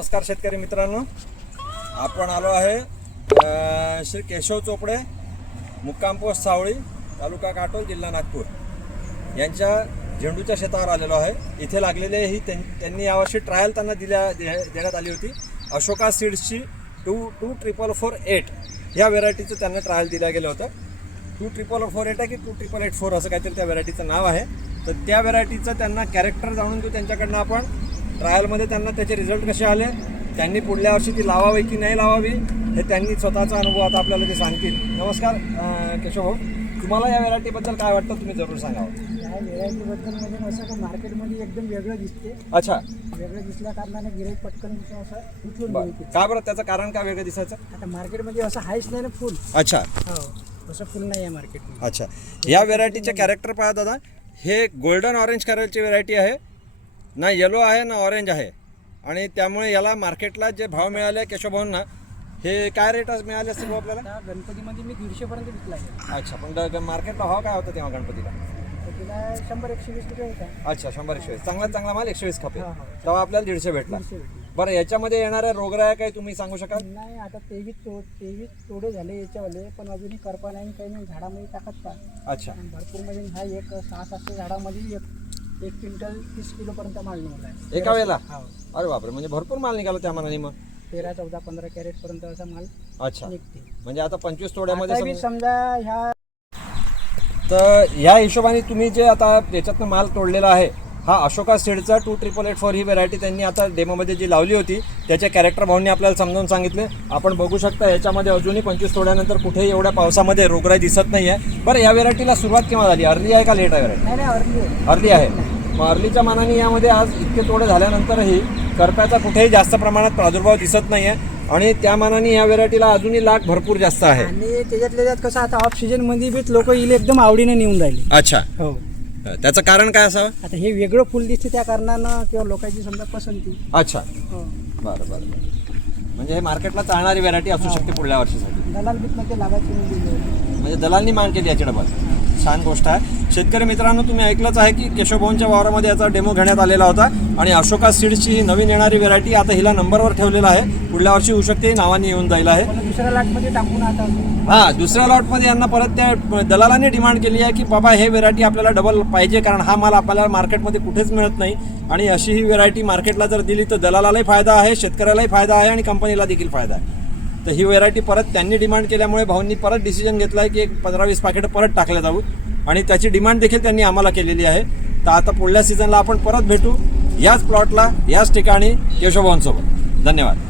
नमस्कार शेतकरी मित्रांनो, आपण आलो आहे श्री केशव चोपडे, मुक्काम पोस्ट सावळी, तालुका काटोल, जिल्हा नागपूर यांच्या झेंडूच्या शेतावर आलेलो आहे। इथे लागलेले ही त्यांनी यावर्षी ट्रायल त्यांना देण्यात आली होती। अशोका सीड्सची 24448 ह्या व्हेरायटीचं त्यांना ट्रायल दिलं गेलं होतं। 24448 आहे की 28884 असं काहीतरी त्या व्हेरायटीचं नाव आहे। तर त्या व्हेरायटीचं त्यांना कॅरेक्टर जाणून घेऊ त्यांच्याकडनं आपण। ट्रायलमध्ये त्यांना त्याचे रिझल्ट कसे आले, त्यांनी पुढल्या वर्षी ती लावावी की नाही लावावी हे त्यांनी स्वतःचा अनुभव आता आपल्याला ते सांगतील। नमस्कार केशव भाऊ, तुम्हाला या व्हेरायटीबद्दल काय वाटतं तुम्ही जरूर सांगावं। या व्हेरायटीबद्दल म्हणजे असं की मार्केटमध्ये एकदम वेगळं दिसते। अच्छा, वेगळं दिसल्या कारणाने गिऱ्हाईक पटकन असं उठून मिळते। का बरं, त्याचं कारण काय वेगळं दिसायचं? आता मार्केटमध्ये असं हायच नाही ना फुल। अच्छा हो, असं फुल नाही आहे मार्केटमध्ये। अच्छा, या व्हेरायटीचे कॅरेक्टर पहा दादा, हे गोल्डन ऑरेंज कलरची व्हेरायटी आहे, ना येलो आहे ना ऑरेंज आहे। आणि त्यामुळे याला मार्केटला जे भाव मिळाले केशव भाऊंना, हे काय रेट मिळाले असतील आपल्याला? आता गणपतीमध्ये मी 150 पर्यंत विकला आहे। अच्छा, पण मार्केटला भाव काय होता तेव्हा गणपतीला? तिला 100-120 रुपये होता। अच्छा, 100-120 चांगला माल 120 खपे, हो. तेव्हा आपल्याला 150 भेटला। 150 भेटले। बरं, याच्यामध्ये येणाऱ्या रोगराया काही तुम्ही सांगू शकाल? नाही, आता 23 तोडे झाले याच्यावाले, पण अजूनही करपा नाही काही नाही, झाडामध्ये टाकत पा। अच्छा, भरपूर म्हणजे हा एक 600-700 झाडामध्ये एक क्विंटल 30 किलोपर्यंत माल निघाला आहे एका वेळेला? हो, अरे बापरे, म्हणजे भरपूर माल निघाला त्या मानाने मग। 13-14-15 कॅरेट पर्यंत असा माल अच्छा, निघते। म्हणजे आता 25 आता तोड्यामध्ये बी समजा ह्या तर ह्या हिशोबाने तुम्ही जे आता याच्यातनं माल तोडलेला आहे, हा अशोका सीडचा 28884 ही व्हेरायटी त्यांनी आता डेमोमध्ये जी लावली होती त्याचे कॅरेक्टर भाऊंनी आपल्याला समजावून सांगितले। आपण बघू शकता याच्यामध्ये अजूनही 25 तोड्यानंतर कुठेही एवढ्या पावसामध्ये रोगराई दिसत नाही आहे। बरं, या व्हेरायटीला सुरुवात केव्हा झाली? अर्ली आहे का लेट आहे व्हेरायटी? नाही अर्ली आहे। मग अर्लीच्या मानाने यामध्ये आज इतके तोडे झाल्यानंतरही करप्याचा कुठेही जास्त प्रमाणात प्रादुर्भाव दिसत नाही आहे आणि त्या मानाने या व्हेरायटीला अजूनही लाग भरपूर जास्त आहे। आणि त्याच्यात कसं आता ऑफ सीजन मध्ये बी लोक इले एकदम आवडीने नेऊन राहिले। अच्छा, हो, त्याचं कारण काय असावं? आता हे वेगळं फुल दिसते त्या कारणानं किंवा लोकांची समजा पसंती। अच्छा, हो, बरं, म्हणजे हे मार्केटला चालणारी व्हेरायटी असू शकते पुढल्या वर्षीसाठी। दलाल बीत लागायची म्हणजे दलालनी मान केली याची डबल, छान गोष्ट आहे। शेतकरी मित्रांनो, तुम्ही ऐकलंच आहे की केशव भाऊंच्या वावरामध्ये याचा डेमो घेण्यात आलेला होता आणि अशोका सीड्सची ही नवीन येणारी व्हेरायटी आता हिला नंबरवर ठेवलेला आहे, पुढल्या वर्षी होऊ शकते नावाने येऊन जाईल आहे। दुसऱ्या लॉटमध्ये टाकून आता हां, दुसऱ्या लॉटमध्ये यांना परत त्या दलालांनी डिमांड केली आहे की बाबा हे व्हेरायटी आपल्याला डबल पाहिजे, कारण हा माल आपल्याला मार्केटमध्ये कुठेच मिळत नाही आणि अशी ही व्हेरायटी मार्केटला जर दिली तर दलालालाही फायदा आहे, शेतकऱ्यालाही फायदा आहे आणि कंपनीला देखील फायदा आहे। तर ही व्हेरायटी परत त्यांनी डिमांड केल्यामुळे भाऊंनी परत डिसिजन घेतला आहे की एक 15-20 पाकिटं परत टाकल्या जाऊ आणि त्याची डिमांड देखील त्यांनी आम्हाला केलेली आहे। तर आता पुढल्या सीझनला आपण परत भेटू याच प्लॉटला, याच ठिकाणी केशव भाऊंसोबत। धन्यवाद।